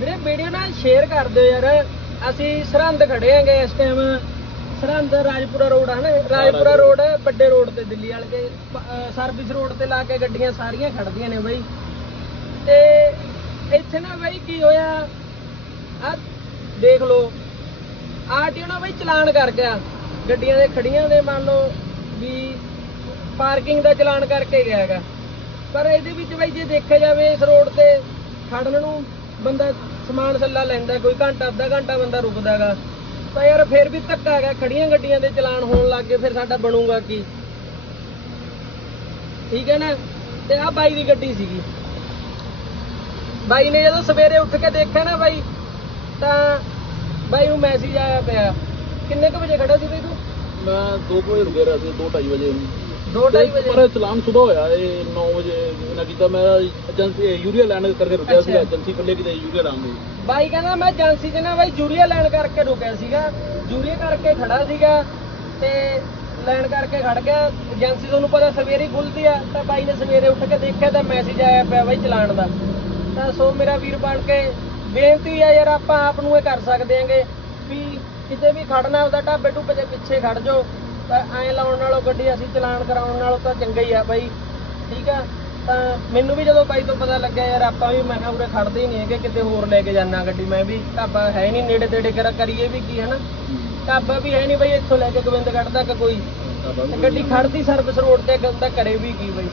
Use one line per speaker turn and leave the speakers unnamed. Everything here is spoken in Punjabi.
ਵੀਰੇ ਵੀਡੀਓ ਨਾਲ ਸ਼ੇਅਰ ਕਰ ਦਿਓ ਯਾਰ। ਅਸੀਂ ਸਰਹੰਦ ਖੜੇ ਆਂਗੇ ਇਸ ਟਾਈਮ ਸਰਹੰਦ ਰਾਜਪੁਰਾ ਰੋਡ ਹੈ ਨਾ। ਰਾਜਪੁਰਾ ਰੋਡ ਵੱਡੇ ਰੋਡ ਤੇ ਦਿੱਲੀ ਵਾਲੇ ਦੇ ਸਰਵਿਸ ਰੋਡ ਤੇ ਲਾ ਕੇ ਗੱਡੀਆਂ ਸਾਰੀਆਂ ਖੜਦੀਆਂ ਨੇ ਬਈ। ਤੇ ਇੱਥੇ ਨਾ ਬਈ ਕੀ ਹੋਇਆ? ਆ ਦੇਖ ਲਓ। ਆਰਟੀਓ ਨਾ ਬਈ ਚਲਾਨ ਕਰ ਗਿਆ। ਗੱਡੀਆਂ ਦੇ ਖੜੀਆਂ ਦੇ ਮੰਨ ਲਓ ਵੀ ਪਾਰਕਿੰਗ ਦਾ ਚਲਾਨ ਕਰਕੇ ਗਿਆ ਹੈਗਾ। ਪਰ ਇਹਦੇ ਵਿੱਚ ਬਈ ਜੇ ਦੇਖਿਆ ਜਾਵੇ ਇਸ ਰੋਡ ਤੇ ਖੜਨ ਨੂੰ ਬੰਦਾ ਸਮਾਨ ਸੱਲਾ ਲੈਂਦਾ, ਕੋਈ ਘੰਟਾ, ਅੱਧਾ ਘੰਟਾ ਬੰਦਾ ਰੁਕਦਾਗਾ। ਤਾਂ ਯਾਰ ਫਿਰ ਵੀ ਧੱਕਾ ਹੈਗਾ, ਖੜੀਆਂ ਗੱਡੀਆਂ ਦੇ ਚਲਾਨ ਹੋਣ ਲੱਗ ਗਏ, ਫਿਰ ਸਾਡਾ ਬਣੂਗਾ ਕੀ? ਠੀਕ ਹੈ ਨਾ? ਤੇ ਆ ਬਾਈ ਦੀ ਗੱਡੀ ਸੀਗੀ। ਬਾਈ ਨੇ ਜਦੋਂ ਸਵੇਰੇ ਉੱਠ ਕੇ ਦੇਖਿਆ ਨਾ ਬਾਈ, ਤਾਂ ਬਾਈ ਨੂੰ ਮੈਸੇਜ ਆਇਆ ਪਿਆ। ਕਿੰਨੇ ਕੁ ਵਜੇ ਖੜਾ ਸੀ ਬਈ ਤੂੰ?
ਮੈਂ 2 ਵਜੇ ਰੁਕਿਆ ਰਿਹਾ ਸੀ 2:30 ਵਜੇ।
2:30 ਵਜੇ।
ਪਰ ਚਲਾਨ ਸੁਦਾ ਹੋਇਆ ਇਹ 9 ਵਜੇ ਇਹਨਾਂ ਕੀਤਾ ਮੈਂ ਏਜੰਸੀ ਯੂਰੀਆ ਲੈਣ ਕਰਕੇ ਰੁਕਿਆ ਸੀ
ਅੱਛਾ।
ਏਜੰਸੀ ਖੁੱਲੇ ਕਿਤੇ ਯੂਰੀਆ ਲਾਉਂਗੇ
ਬਾਈ ਕਹਿੰਦਾ ਮੈਂ ਏਜੰਸੀ 'ਚ ਨਾ ਬਾਈ ਜੂਰੀਆ ਲੈਣ ਕਰਕੇ ਰੁਕਿਆ ਸੀਗਾ ਜੂਰੀਆ ਕਰਕੇ ਖੜਾ ਸੀਗਾ ਤੇ ਲੈਣ ਕਰਕੇ ਖੜ ਗਿਆ। ਏਜੰਸੀ ਤੁਹਾਨੂੰ ਪਤਾ ਸਵੇਰੇ ਖੁੱਲਦੀ ਆ ਤਾਂ ਬਾਈ ਨੇ ਸਵੇਰੇ ਉੱਠ ਕੇ ਦੇਖਿਆ ਤਾਂ ਮੈਸੇਜ ਆਇਆ ਪਿਆ ਬਾਈ ਚਲਾਣ ਦਾ। ਤਾਂ ਸੋ ਮੇਰਾ ਵੀਰ ਬਣ ਕੇ ਬੇਨਤੀ ਆ ਯਾਰ ਆਪਾਂ ਆਪ ਨੂੰ ਇਹ ਕਰ ਸਕਦੇ ਆਂਗੇ ਵੀ ਕਿਤੇ ਵੀ ਖੜਨਾ ਉਹਦਾ ਢਾਬੇ ਢੁੱਬੇ ਦੇ ਪਿੱਛੇ ਖੜ ਜਾਓ। ਤਾਂ ਐਂ ਲਾਉਣ ਨਾਲੋਂ ਗੱਡੀ ਅਸੀਂ ਚਲਾਨ ਕਰਾਉਣ ਨਾਲੋਂ ਤਾਂ ਚੰਗਾ ਹੀ ਆ ਬਾਈ। ਠੀਕ ਆ? ਤਾਂ ਮੈਨੂੰ ਵੀ ਜਦੋਂ ਬਾਈ ਤੋਂ ਪਤਾ ਲੱਗਿਆ ਯਾਰ ਆਪਾਂ ਵੀ ਮੈਂ ਕਿਹਾ ਉਰੇ ਖੜਦੇ ਹੀ ਨਹੀਂ ਹੈਗੇ ਕਿਤੇ ਹੋਰ ਲੈ ਕੇ ਜਾਣਾ ਗੱਡੀ। ਮੈਂ ਵੀ ਢਾਬਾ ਹੈ ਨਹੀਂ ਨੇੜੇ ਤੇੜੇ ਕਰਾ ਕਰੀਏ ਵੀ ਕੀ ਹਨਾ? ਢਾਬਾ ਵੀ ਹੈ ਨਹੀਂ ਬਾਈ ਇੱਥੋਂ ਲੈ ਕੇ ਗੋਬਿੰਦਗੜ੍ਹ ਤੱਕ ਕੋਈ। ਤੇ ਗੱਡੀ ਖੜਦੀ ਸਰਵਿਸ ਰੋਡ ਤੇ ਗੰਦਾ ਕਰੇ ਵੀ ਕੀ ਬਾਈ।